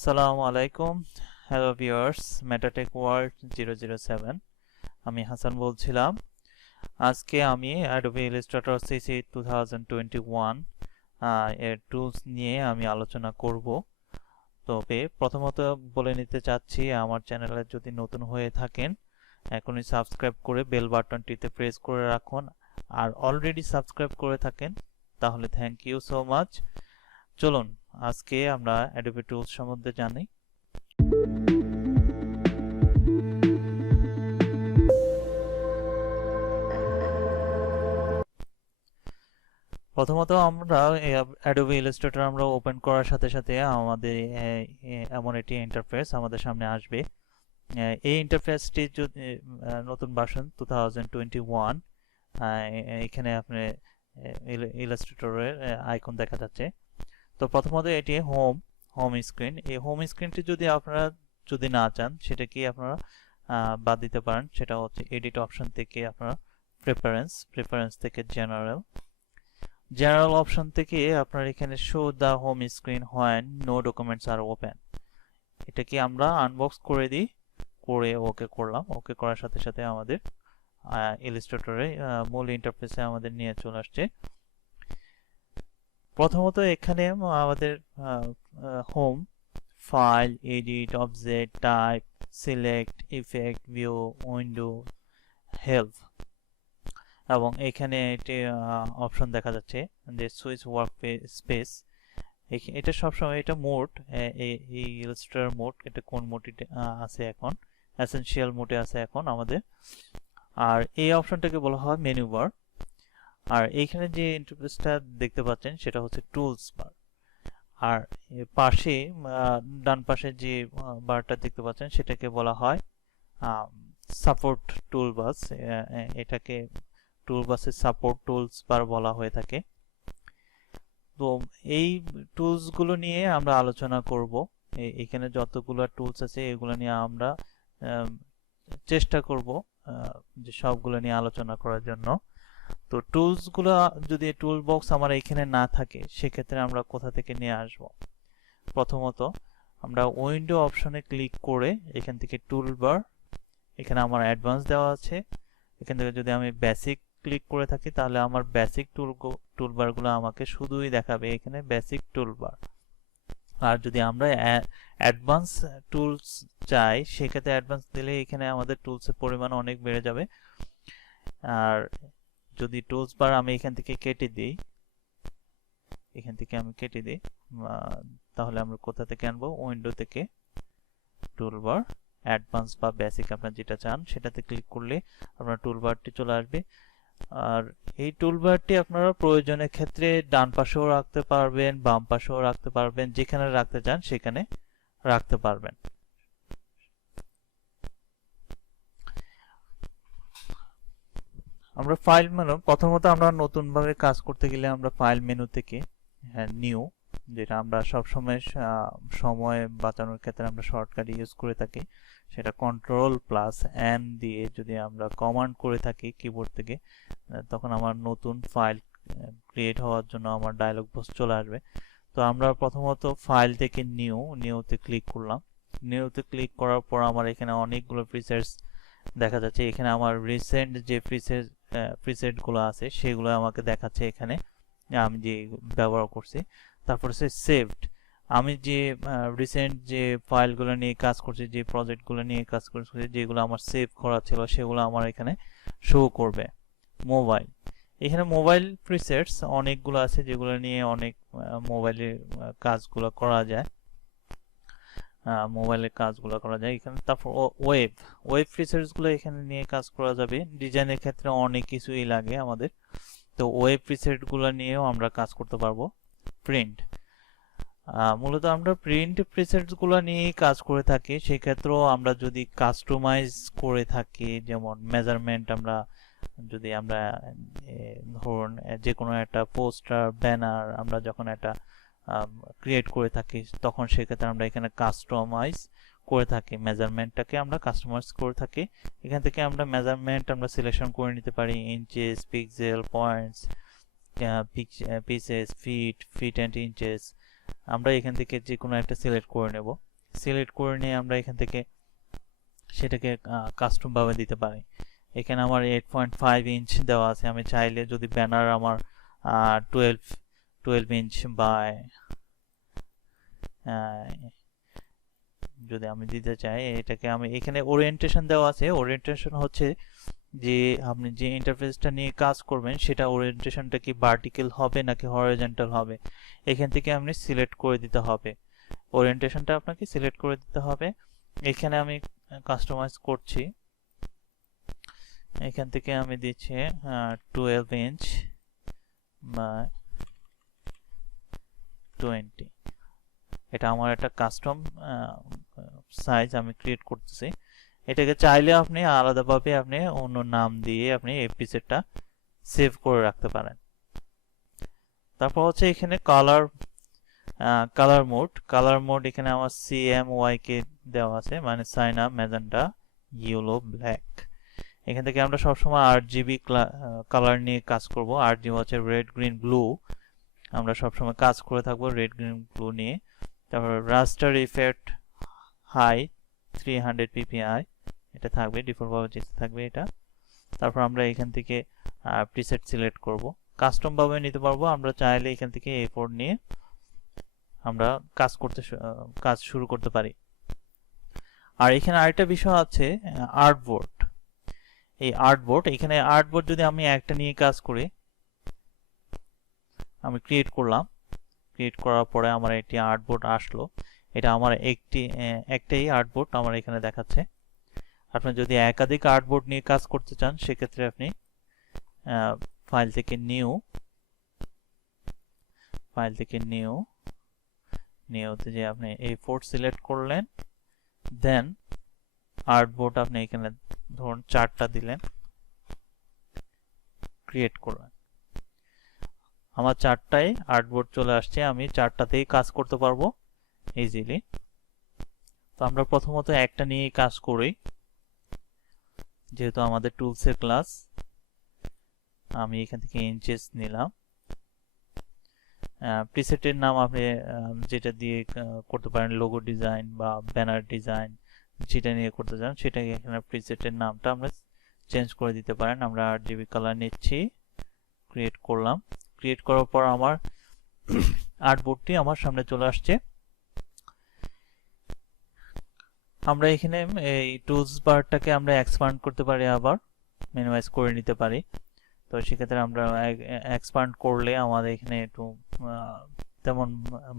আসসালামু আলাইকুম। Hello viewers, মেটাটেক world 007 আমি হাসান বলছিলাম। আজকে আমি অ্যাডোবি ইলাস্ট্রেটর সিসি 2021 এর টুলস নিয়ে আমি আলোচনা করব। তবে প্রথমত বলে নিতে চাচ্ছি, আমার চ্যানেলে যদি নতুন হয়ে থাকেন এখনই সাবস্ক্রাইব করে বেল বাটনটিতে প্রেস করে রাখুন। আর অলরেডি সাবস্ক্রাইব করে থাকেন তাহলে থ্যাংক ইউ সো মাচ। চলুন আজকে আমরা অ্যাডোবি টুলস সম্বন্ধে জানি। প্রথমত আমরা অ্যাডোবি ইলাস্ট্রেটর আমরা ওপেন করার সাথে সাথে আমাদের এমন একটি ইন্টারফেস আমাদের সামনে আসবে। এই ইন্টারফেসটি যদি নতুন ভার্সন 2021, এখানে আপনি ইলাস্ট্রেটরের আইকন দেখা যাচ্ছে। তো প্রথমত এটি হোম স্ক্রিন। এই হোম স্ক্রিনটি যদি আপনারা না চান সেটা কি আপনারা বাদ দিতে পারেন। সেটা হচ্ছে এডিট অপশন থেকে আপনারা প্রেফারেন্স থেকে জেনারেল অপশন থেকে আপনার এখানে show the home screen when no documents are open, এটা কি আমরা আনবক্স করে দিই। করে ওকে করলাম। ওকে করার সাথে সাথে আমাদের ইলাস্ট্রেটরে মূল ইন্টারফেসে আমাদের নিয়ে চলে আসছে। প্রথমত এখানে আমাদের home, file, edit, object, type, select, effect, view, window, help এবং এখানে একটি অপশন দেখা যাচ্ছে যে সুইচ ওয়ার্ক স্পেস। এটা সবসময় এটা মোড, এই ইলাস্ট্রেটর মোড, এটা কোন মোডে আছে এখন, এসেনশিয়াল মোডে আছে এখন আমাদের। আর এই অপশনটাকে বলা হয় মেনু বার। আর এইখানে যে ইন্টারফেসটা দেখতে পাচ্ছেন সেটা হচ্ছে টুলস বার। আর পাশে ডান পাশে যে বারটা দেখতে পাচ্ছেন সেটাকে বলা হয় সাপোর্ট টুলবাস। এটাকে টুলবাসের সাপোর্ট টুলস বার বলা হয়ে থাকে। তো এই টুলস গুলো নিয়ে আমরা আলোচনা করব। এখানে যতগুলো টুলস আছে এগুলো নিয়ে আমরা চেষ্টা করব যে সবগুলো নিয়ে আলোচনা করার জন্য। তো টুলস গুলো যদি টুল বক্স আমার এখানে না থাকে সেক্ষেত্রে আমরা কোথা থেকে নিয়ে আসব। প্রথমত আমরা উইন্ডো অপশনে ক্লিক করে এখান থেকে টুলবার, এখানে আমার অ্যাডভান্স দেওয়া আছে। এখান থেকে যদি আমি বেসিক ক্লিক করে থাকি তাহলে আমার বেসিক টুলবার গুলো আমাকে শুধুই দেখাবে এখানে বেসিক টুলবার। আর যদি আমরা অ্যাডভান্স টুলস চাই সেক্ষেত্রে অ্যাডভান্স দিলে এখানে আমাদের টুলসের পরিমাণ অনেক বেড়ে যাবে। আর যদি টুলস বার আমি এখান থেকে কেটে দিই, তাহলে আমরা কোথা থেকে আনবো, উইন্ডো থেকে টুলবার, অ্যাডভান্স বা বেসিক আপনারা যেটা চান সেটাতে ক্লিক করলে আপনার টুলবারটি চলে আসবে। আর এই টুলবারটি আপনারা প্রয়োজনের ক্ষেত্রে ডান পাশেও রাখতে পারবেন, বাম পাশেও রাখতে পারবেন, যেখানে রাখতে চান সেখানে রাখতে পারবেন। আমরা ফাইল মেনু, প্রথমত আমরা নতুন ভাবে কাজ করতে গেলে আমরা ফাইল মেনু থেকে নিউ, যেটা আমরা সব সময় বাঁচানোর ক্ষেত্রে আমরা শর্টকাট ইউজ করে থাকি, সেটা Ctrl+N দিয়ে যদি আমরা কমান্ড করে থাকি কিবোর্ড থেকে, তখন আমার নতুন ফাইল ক্রিয়েট হওয়ার জন্য আমার ডায়লগ বক্স চলে আসবে। তো আমরা প্রথমত ফাইল থেকে নিউতে ক্লিক করলাম। নিউতে ক্লিক করার পর আমার এখানে অনেকগুলো প্রিসেটস দেখা যাচ্ছে। এখানে আমার রিসেন্ট যে প্রিসেট গুলো আছে সেগুলো আমাকে দেখাচ্ছে এখানে আমি যে ব্যবহার করছি। তারপর হচ্ছে সেভড, আমি যে রিসেন্ট যে ফাইলগুলো নিয়ে কাজ করছি, যে প্রজেক্টগুলো নিয়ে কাজ করছি, যেগুলো আমার সেভ করা ছিল সেগুলো আমার এখানে শো করবে। মোবাইল, এখানে মোবাইল প্রিসেটস অনেকগুলো আছে যেগুলো নিয়ে অনেক মোবাইলের কাজগুলো করা যায়। এখানে। তারপর ওয়েব ফিচার্স গুলো এখানে নিয়ে কাজ করা যাবে। ডিজাইনের ক্ষেত্রে অনেক কিছুই লাগে আমাদের, তো ওয়েব প্রিসেট গুলো নিয়েও আমরা কাজ করতে পারবো। প্রিন্ট, মূলত আমরা প্রিন্ট প্রিসেটস গুলো নিয়ে কাজ করে থাকি। সেক্ষেত্রেও আমরা যদি কাস্টমাইজ করে থাকি, যেমন মেজারমেন্ট, যদি আমরা ধরুন যে কোনো একটা পোস্টার, ব্যানার আমরা যখন একটা ক্রিয়েট করে থাকি তখন সেক্ষেত্রে আমরা এখানে কাস্টমাইজ করে থাকি, মেজারমেন্টটাকে আমরা কাস্টমাইজ করে থাকি। এখান থেকে আমরা মেজারমেন্ট আমরা সিলেকশন করে নিতে পারি, inches, pixels, points, picas, feet and inches. আমরা এখান থেকে যে কোনো একটা সিলেক্ট করে নেব। সিলেক্ট করে নিয়ে আমরা এখান থেকে সেটাকে কাস্টম ভাবে দিতে পারি। এখানে আমার 8.5 ইঞ্চ দেওয়া আছে, আমি চাইলে যদি ব্যানার আমার 12 ইঞ্চ বা যদি আমি দিতে চাই, এটাকে আমি এখানে ওরিয়েন্টেশন দেওয়া আছে। ওরিয়েন্টেশন হচ্ছে যে আপনি যে ইন্টারফেসটা নিয়ে কাজ করবেন সেটা ওরিয়েন্টেশনটা কি ভার্টিক্যাল হবে নাকি হরিজন্টাল হবে, এখান থেকে আপনি সিলেক্ট করে দিতে হবে। ওরিয়েন্টেশনটা আপনাকে সিলেক্ট করে দিতে হবে। এখানে আমি কাস্টমাইজ করছি, এখান থেকে আমি দিচ্ছি 12 ইঞ্চ বা 20। এটা আমার একটা কাস্টম সাইজ আমি ক্রিয়েট করতেছি। এটাকে চাইলে আপনি আলাদাভাবে আপনি অন্য নাম দিয়ে আপনি এই পিকচারটা সেভ করে রাখতে পারেন। তারপর হচ্ছে এখানে কালার মোড এখানে আমার CMYK দেওয়া আছে, মানে cyan, magenta, yellow, black. এখান থেকে আমরা সবসময় RGB কালার নিয়ে কাজ করব। RGB হচ্ছে রেড, গ্রিন, ব্লু। আমরা সবসময় কাজ করে থাকবো রেড, গ্রিন, ব্লু নিয়ে। তারপর রাস্টার ইফেক্ট হাই 300 ppi, এটা থাকবে, ডিফল্ট ভাবে যেটা থাকবে এটা। তারপর আমরা এখান থেকে প্রিসেট সিলেক্ট করব, কাস্টম ভাবে নিতে পারবো। আমরা চাইলে এখান থেকে A4 নিয়ে আমরা কাজ শুরু করতে পারি। আর এখানে আরেকটা বিষয় আছে, আর্টবোর্ড। এই এখানে আর্টবোর্ড যদি আমি একটা নিয়ে কাজ করি, আমি ক্রিয়েট করলাম, ক্রিয়েট করার পরে আমার একটি আর্টবোর্ড আসলো। এটা আমার একটাই আর্টবোর্ড আমার এখানে দেখাচ্ছে। আপনি যদি একাধিক আর্টবোর্ড নিয়ে কাজ করতে চান সেক্ষেত্রে আপনি ফাইল থেকে নিউতে যে আপনি A4 সিলেক্ট করলেন, দেন আর্টবোর্ড আপনি এখানে ধরুন 4টা দিলেন, ক্রিয়েট করলেন। আমার 4টায় আর্টবোর্ড চলে আসছে, আমি 4টাতেই কাজ করতে পারবো ইজিলি। তো আমরা প্রথমত একটা নিয়ে কাজ করি, যেহেতু আমাদের টুলসের ক্লাস। আমি এখান থেকে ইঞ্চেস নিলাম। প্রিসেটের নাম আপনি যেটা দিয়ে করতে পারেন, লোগো ডিজাইন বা ব্যানার ডিজাইন, যেটা নিয়ে করতে চান সেটাকে এখানে প্রিসেটের নামটা আমরা চেঞ্জ করে দিতে পারেন। আমরা RGB কালার নিচ্ছি, ক্রিয়েট করলাম। ক্রিয়েট করার পর আমার আর্টবোর্ডটি আমার সামনে চলে আসছে। আমরা এখানে এই টুলস বারটাকে আমরা এক্সপ্যান্ড করতে পারি, আবার মিনিমাইজ করে নিতে পারি। তো সেক্ষেত্রে আমরা এক্সপ্যান্ড করলে আমাদের এখানে একটু তেমন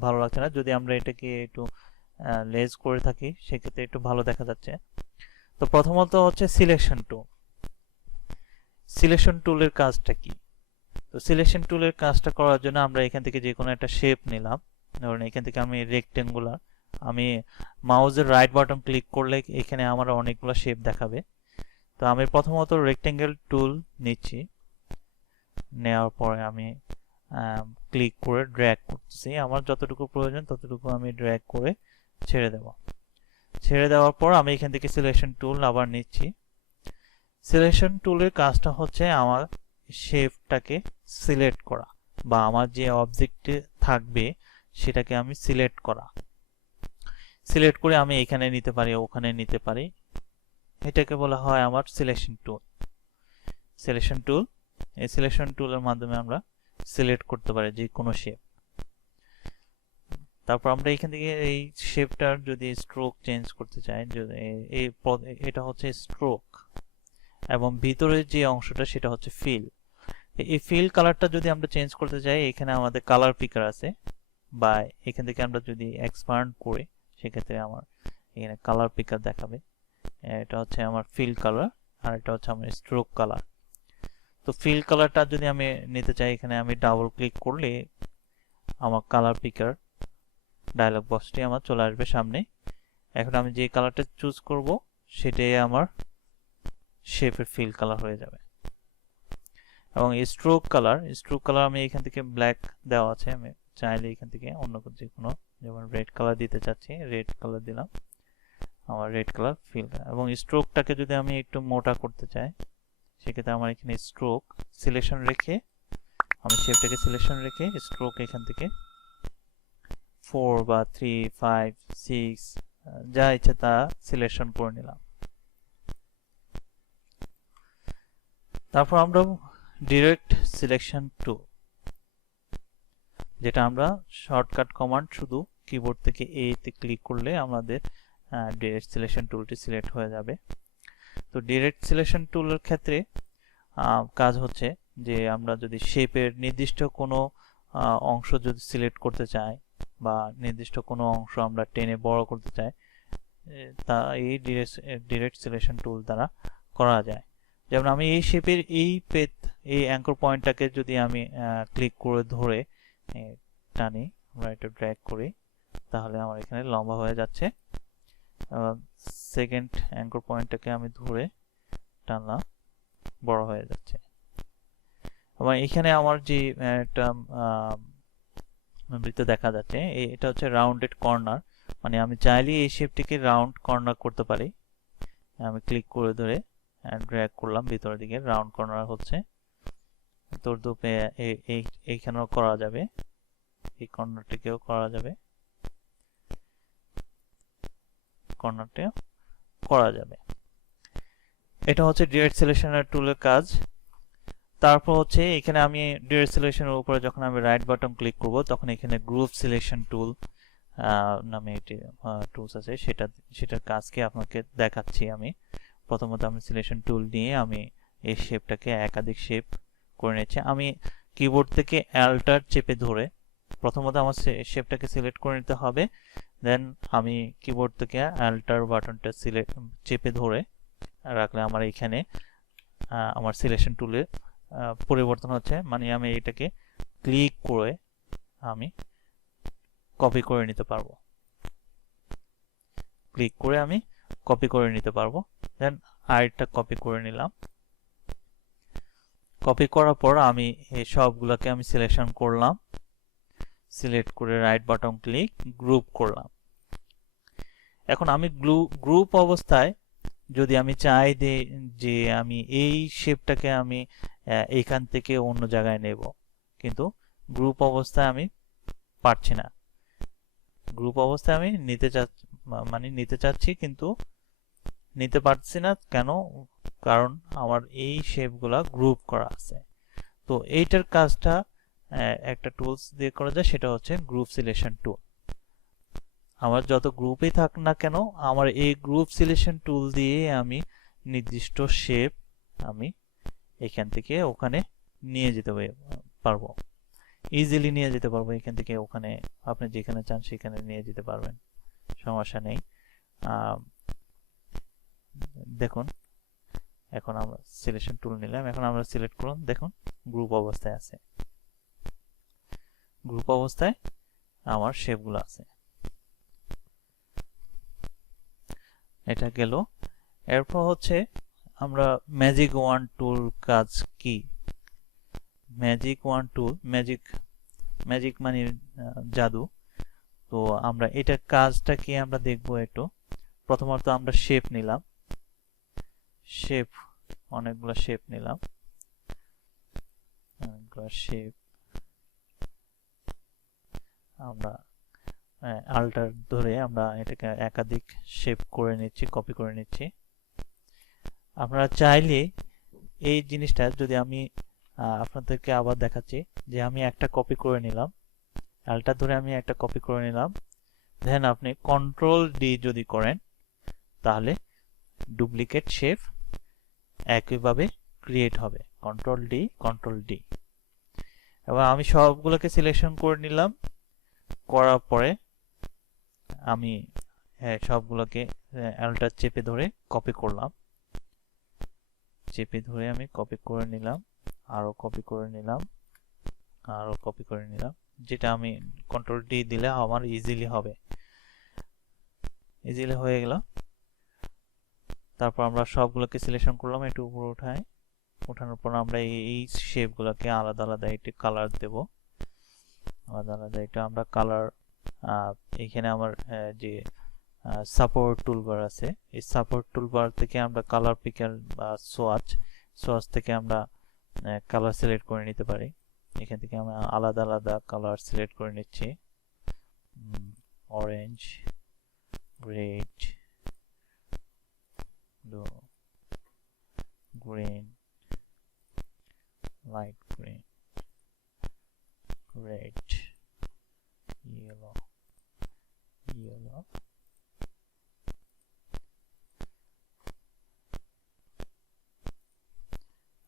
ভালো লাগছে না। যদি আমরা এটাকে একটু লেজ করে থাকি সেক্ষেত্রে একটু ভালো দেখা যাচ্ছে। তো প্রথমত হচ্ছে সিলেকশন টুলের কাজটা কি। তো সিলেকশন টুলের কাজটা করার জন্য আমরা এখান থেকে যে কোনো একটা শেপ নিলাম। ধরুন এখান থেকে আমি রেক্টেঙ্গুলার, আমি মাউসের রাইট বাটন ক্লিক করলে এখানে আমার অনেকগুলো শেপ দেখাবে। তো আমি প্রথমত রেক্টেঙ্গেল টুল নিচ্ছি, নেওয়ার পরে আমি ক্লিক করে ড্র্যাগ করতেছি। আমার যতটুকু প্রয়োজন ততটুকু আমি ড্র্যাগ করে ছেড়ে দেব। ছেড়ে দেওয়ার পর আমি এখান থেকে সিলেকশন টুল আবার নিচ্ছি। সিলেকশন টুলের কাজটা হচ্ছে আমার শেপটাকে সিলেক্ট করা, বা আমার যে অবজেক্টে থাকবে সেটাকে আমি সিলেক্ট করে আমি এখানে নিতে পারি, ওখানে নিতে পারি। এটাকে বলা হয় আমার সিলেকশন টুল। এই সিলেকশন টুলের মাধ্যমে আমরা সিলেক্ট করতে পারি যে কোনো শেপ। তারপর আমরা এখান থেকে এই শেপটার যদি স্ট্রোক চেঞ্জ করতে চাই, এটা হচ্ছে স্ট্রোক, এবং ভিতরের যে অংশটা সেটা হচ্ছে ফিল। এই ফিল কালারটা যদি আমরা চেঞ্জ করতে চাই, এখানে আমাদের কালার পিকার আছে, বা এখান থেকে আমরা যদি এক্সপ্যান্ড করি সেক্ষেত্রে আমার এখানে কালার পিকার দেখাবে। এটা হচ্ছে আমার ফিল কালার, আর এটা হচ্ছে আমার স্ট্রোক কালার। তো ফিল কালারটা যদি আমি নিতে চাই, এখানে আমি ডাবল ক্লিক করলে আমার কালার পিকার ডায়লগ বক্সটি আমার চলে আসবে সামনে। এখন আমি যে কালারটা চুজ করব সেটাই আমার শেপের ফিল কালার হয়ে যাবে। এবং স্ট্রোক কালার আমি এখান থেকে ব্ল্যাক দেওয়া আছে, আমি চাইলে এখান থেকে অন্য যে কোনো, যেমন রেড কালার দিতে চাচ্ছি, রেড কালার দিলাম, আমার রেড কালার ফিল। এবং স্ট্রোকটাকে যদি আমি একটু মোটা করতে চাই সেক্ষেত্রে আমার এখানে স্ট্রোক সিলেকশন রেখে, আমি শেপটাকে সিলেকশন রেখে স্ট্রোক এখান থেকে 4 বা 3, 5, 6 যা ইচ্ছে তা সিলেকশন করে নিলাম। তারপর আমরা ডিরেক্ট সিলেকশন টুল, যেটা আমরা শর্টকাট কমান্ড শুধু কিবোর্ড থেকে এ তে ক্লিক করলে আমাদের ডিরেক্ট সিলেকশন টুলটি সিলেক্ট হয়ে যাবে। তো ডিরেক্ট সিলেকশন টুলের ক্ষেত্রে কাজ হচ্ছে যে আমরা যদি শেপের নির্দিষ্ট কোনো অংশ যদি সিলেক্ট করতে চাই বা নির্দিষ্ট কোনো অংশ আমরা টেনে বড় করতে চাই, তা এই ডিরেক্ট সিলেকশন টুল দ্বারা করা যায়। যেমন আমি এই শেপের এই অ্যাঙ্কর পয়েন্টটাকে যদি আমি ক্লিক করে ধরে টানি, আমরা এটা ড্র্যাগ করি, তাহলে আমার এখানে লম্বা হয়ে যাচ্ছে। সেকেন্ড অ্যাঙ্কর পয়েন্টটাকে আমি ধরে টানলাম, বড় হয়ে যাচ্ছে। আবার এখানে আমার যে একটা বৃত্ত দেখা যাচ্ছে, এটা হচ্ছে রাউন্ডেড কর্নার, মানে আমি চাইলে এই শেপটিকে রাউন্ড কর্নার করতে পারি। আমি ক্লিক করে ধরে ড্র্যাগ করলাম ভিতরের দিকে, রাউন্ড কর্নার হচ্ছে। তোরদুপে এইখানেও করা যাবে, এই কর্নারটিকেও করা যাবে, কর্নারটিও করা যাবে। এটা হচ্ছে ডিরেক্ট সিলেকশনের টুলের কাজ। তারপর হচ্ছে এখানে আমি ডিরেক্ট সিলেকশনের উপরে যখন আমি রাইট বাটন ক্লিক করব, তখন এখানে গ্রুপ সিলেকশন টুল নামে একটি টুলস আছে, সেটার কাজকে আপনাকে দেখাচ্ছি আমি। প্রথমত আমি সিলেকশন টুল নিয়ে আমি এই শেপটাকে একাধিক শেপ করে নিচ্ছি। আমি কিবোর্ড থেকে অ্যাল্টার চেপে ধরে প্রথমত আমার শেপটাকে সিলেক্ট করে নিতে হবে, দেন আমি কিবোর্ড থেকে অ্যাল্টার বাটনটা চেপে ধরে রাখলে আমার এখানে আমার সিলেকশন টুলে পরিবর্তন হচ্ছে, মানে আমি এটাকে ক্লিক করে আমি কপি করে নিতে পারবো, ক্লিক করে আমি কপি করে নিতে পারবো। দেন আরেকটা কপি করে নিলাম। কপি করার পর আমি এই সবগুলোকে আমি সিলেকশন করলাম, সিলেক্ট করে রাইট বাটন ক্লিক, গ্রুপ করলাম। এখন আমি গ্রুপ অবস্থায় যদি আমি চাই যে আমি এই শেপটাকে আমি এইখান থেকে অন্য জায়গায় নেব, কিন্তু গ্রুপ অবস্থায় আমি পারছি না। গ্রুপ অবস্থায় আমি নিতে চাচ্ছি কিন্তু নিতে পারছি না। কেন? কারণ আমার এই শেপগুলা গ্রুপ করা আছে। তো এইটার কাজটা একটা টুলস দিয়ে করা যায়, সেটা হচ্ছে গ্রুপ সিলেকশন টুল। আমার যত গ্রুপই থাক না কেন, আমার এই গ্রুপ সিলেকশন টুল দিয়ে আমি নির্দিষ্ট শেপ আমি এখান থেকে ওখানে নিয়ে যেতে পারবো, ইজিলি নিয়ে যেতে পারবো। এখান থেকে ওখানে আপনি যেখানে চান সেখানে নিয়ে যেতে পারবেন, সমস্যা নেই। দেখুন, এখন আমরা সিলেকশন টুল নিলাম, এখন আমরা সিলেক্ট করুন, দেখুন গ্রুপ অবস্থায় আছে, গ্রুপ অবস্থায় আমার শেপগুলো আছে। এটা গেল। এরপর হচ্ছে আমরা ম্যাজিক ওয়ান টুল কাজ কি? ম্যাজিক ওয়ান টুল, ম্যাজিক মানে জাদু। তো আমরা এটার কাজটা কি আমরা দেখবো একটু। প্রথমত আমরা শেপ নিলাম, অনেকগুলো শেপ নিলাম, আমরা আল্টার ধরে আমরা এটাকে একাধিক শেপ করে নিচ্ছি, কপি করে নিচ্ছি। আপনারা চাইলে এই জিনিসটা যদি আমি আপনাদেরকে আবার দেখাচ্ছি, যে আমি একটা কপি করে নিলাম, আল্টার ধরে আমি একটা কপি করে নিলাম, দেন আপনি কন্ট্রোল ডি যদি করেন, তাহলে ডুপ্লিকেট শেপ একইভাবে ক্রিয়েট হবে। Control D. এবার আমি সবগুলোকে সিলেকশন করে নিলাম, করার পরে আমি সবগুলোকে অ্যাল্টার চেপে ধরে কপি করলাম, চেপে ধরে আমি কপি করে নিলাম, আরো কপি করে নিলাম, আরো কপি করে নিলাম, যেটা আমি কন্ট্রোল ডি দিলে আমার ইজিলি হবে, ইজিলি হয়ে গেল। তারপর আমরা সবগুলোকে সিলেকশন করলাম, একটু উপরে ওঠানোর পর আমরা এই শেপগুলোকে আলাদা আলাদা একটু কালার দেব, আলাদা আলাদা এটা আমরা কালার। এখানে আমার যে সাপোর্ট টুলবার আছে, এই সাপোর্ট টুলবার থেকে আমরা কালার পিকার বা সোয়াচ থেকে আমরা কালার সিলেক্ট করে নিতে পারি। এখান থেকে আমরা আলাদা আলাদা কালার সিলেক্ট করে নিচ্ছি, orange, red, blue, green, light green, red, yellow, yellow,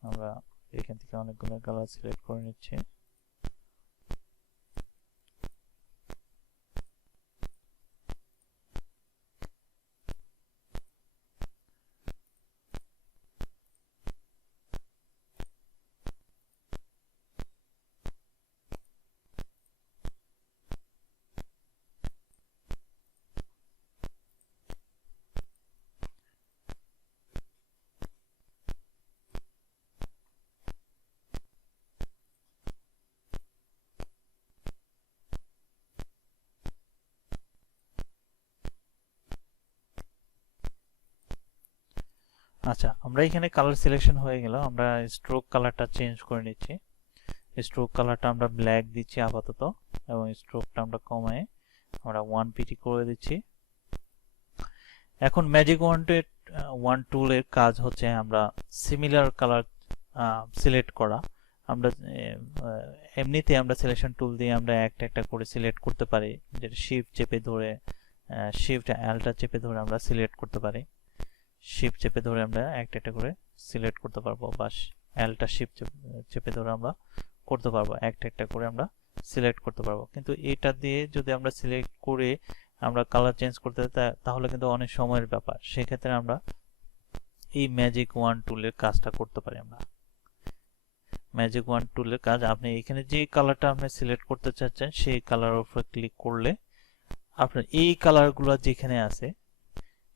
আমরা এখান থেকে অনেকগুলো কালার সিলেক্ট করে নিচ্ছি। আচ্ছা, আমরা এখানে কালার সিলেকশন হয়ে গেল। আমরা স্ট্রোক কালারটা চেঞ্জ করে নিচ্ছি। স্ট্রোক কালারটা আমরা ব্ল্যাক দিচ্ছি আপাতত, এবং স্ট্রোকটা আমরা কমায় আমরা 1 পিটি করে দিচ্ছি। এখন ম্যাজিক ওয়ান টুলের কাজ হচ্ছে আমরা সিমিলার কালার সিলেক্ট করা। আমরা এমনিতে আমরা সিলেকশন টুল দিয়ে আমরা একটা একটা করে সিলেক্ট করতে পারি, যেটা শিফট চেপে ধরে শিফট অ্যালটা চেপে ধরে আমরা সিলেক্ট করতে পারি। শিফট চেপে ধরে আমরা একটা একটা করে সিলেক্ট করতে পারবো, বা অ্যালটা শিফট চেপে ধরে আমরা করতে পারবো, একটা একটা করে আমরা সিলেক্ট করতে পারবো। কিন্তু এটা দিয়ে যদি আমরা সিলেক্ট করে আমরা কালার চেঞ্জ করতে তাহলে কিন্তু অনেক সময়ের ব্যাপার। সেক্ষেত্রে আমরা এই ম্যাজিক ওয়ান টুলের কাজটা করতে পারি। আমরা ম্যাজিক ওয়ান টুলের কাজ, আপনি এখানে যে কালারটা আপনি সিলেক্ট করতে চাচ্ছেন সেই কালার উপর ক্লিক করলে আপনার এই কালারগুলো যেখানে আছে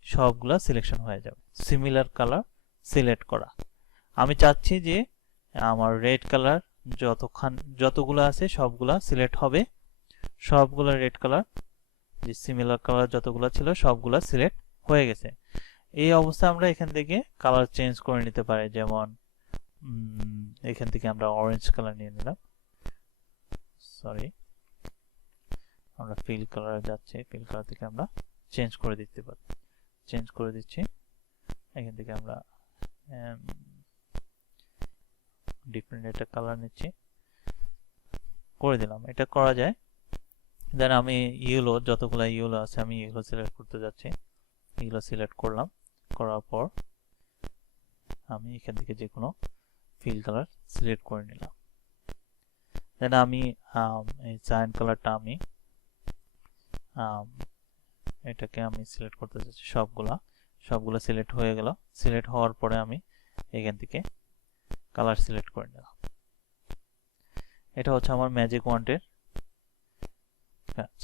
সবগুলা সিলেকশন হয়ে যাবে। সিমিলার কালার সিলেক্ট করা। আমি চাচ্ছি যে আমার রেড কালার যতগুলো আছে সবগুলা সিলেক্ট হবে। সবগুলা রেড কালার, যে সিমিলার কালার যতগুলো ছিল সবগুলা সিলেক্ট হয়ে গেছে। এই অবস্থায় আমরা এখান থেকে কালার চেঞ্জ করে নিতে পারি। যেমন এখান থেকে আমরা অরেঞ্জ কালার নিয়ে নিলাম, সরি, আমরা ফিল কালার যাচ্ছি, ফিল কালার থেকে আমরা চেঞ্জ করে দিতে পারি, চেঞ্জ করে দিচ্ছি। এখান থেকে আমরা ডিফারেন্ট একটা কালার নিচ্ছি, করে দিলাম। এটা করা যায়। দেন আমি ইয়েলো, যতগুলো ইয়েলো আছে আমি ইয়েলো সিলেক্ট করতে যাচ্ছি। ইয়েলো সিলেক্ট করলাম, করার পর আমি এখান থেকে যে কোনো ফিল কালার সিলেক্ট করে নিলাম। দেন আমি এই সাইন কালারটা আমি এটাকে আমি সিলেক্ট করতে যাচ্ছি। সবগুলো সিলেক্ট হয়ে গেল। সিলেক্ট হওয়ার পরে আমি এখান থেকে কালার সিলেক্ট করে নিলাম। এটা হচ্ছে আমার ম্যাজিক ওয়ান্ডের কাজ।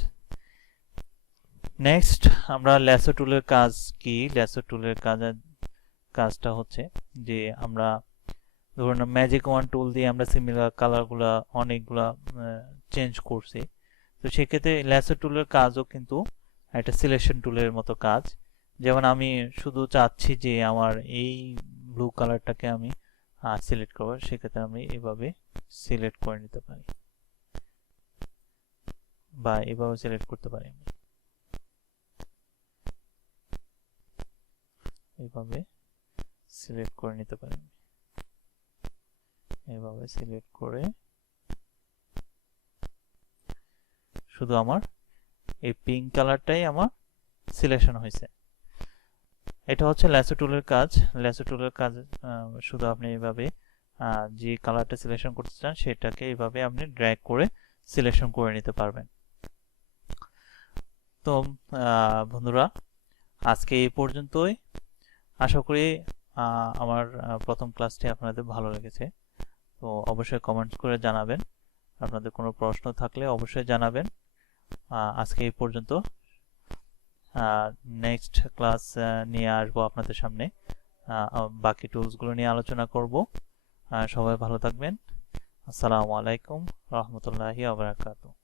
নেক্সট আমরা ল্যাসো টুলের কাজ কি? ল্যাসো টুলের কাজটা হচ্ছে যে আমরা ধরুন ম্যাজিক ওয়ান টুল দিয়ে আমরা সিমিলার কালারগুলা অনেকগুলা চেঞ্জ করছি। তো সেক্ষেত্রে ল্যাসো টুলের কাজও কিন্তু একটা সিলেকশন টুলের মতো কাজ। যেমন আমি শুধু চাচ্ছি যে আমার এই ব্লু কালারটাকে আমি সিলেক্ট করব, সেক্ষেত্রে আমি এভাবে সিলেক্ট করে নিতে পারি, বা এভাবে সিলেক্ট করতে পারি। এইভাবে সিলেক্ট করে নিতে পারি। এইভাবে সিলেক্ট করে শুধু আমার এই পিঙ্ক কালারটাই আমার সিলেকশন হয়েছে। এটা হচ্ছে ল্যাসো টুলের কাজ। ল্যাসো টুলের কাজ শুধু আপনি এইভাবে যে কালারটা সিলেকশন করতে চান সেটাকে এইভাবে আপনি ড্র্যাগ করে সিলেকশন করে নিতে পারবেন। তো বন্ধুরা, আজকে এই পর্যন্তই। আশা করি আমার প্রথম ক্লাসটি আপনাদের ভালো লেগেছে। তো অবশ্যই কমেন্টস করে জানাবেন। আপনাদের কোনো প্রশ্ন থাকলে অবশ্যই জানাবেন। আজকে এই পর্যন্ত। নেক্সট ক্লাস নিয়ে আসবো আপনাদের সামনে, বাকি টুলসগুলো নিয়ে আলোচনা করব। সবাই ভালো থাকবেন। আসসালামু আলাইকুম রহমতুল্লাহি ওয়া বারাকাতুহু।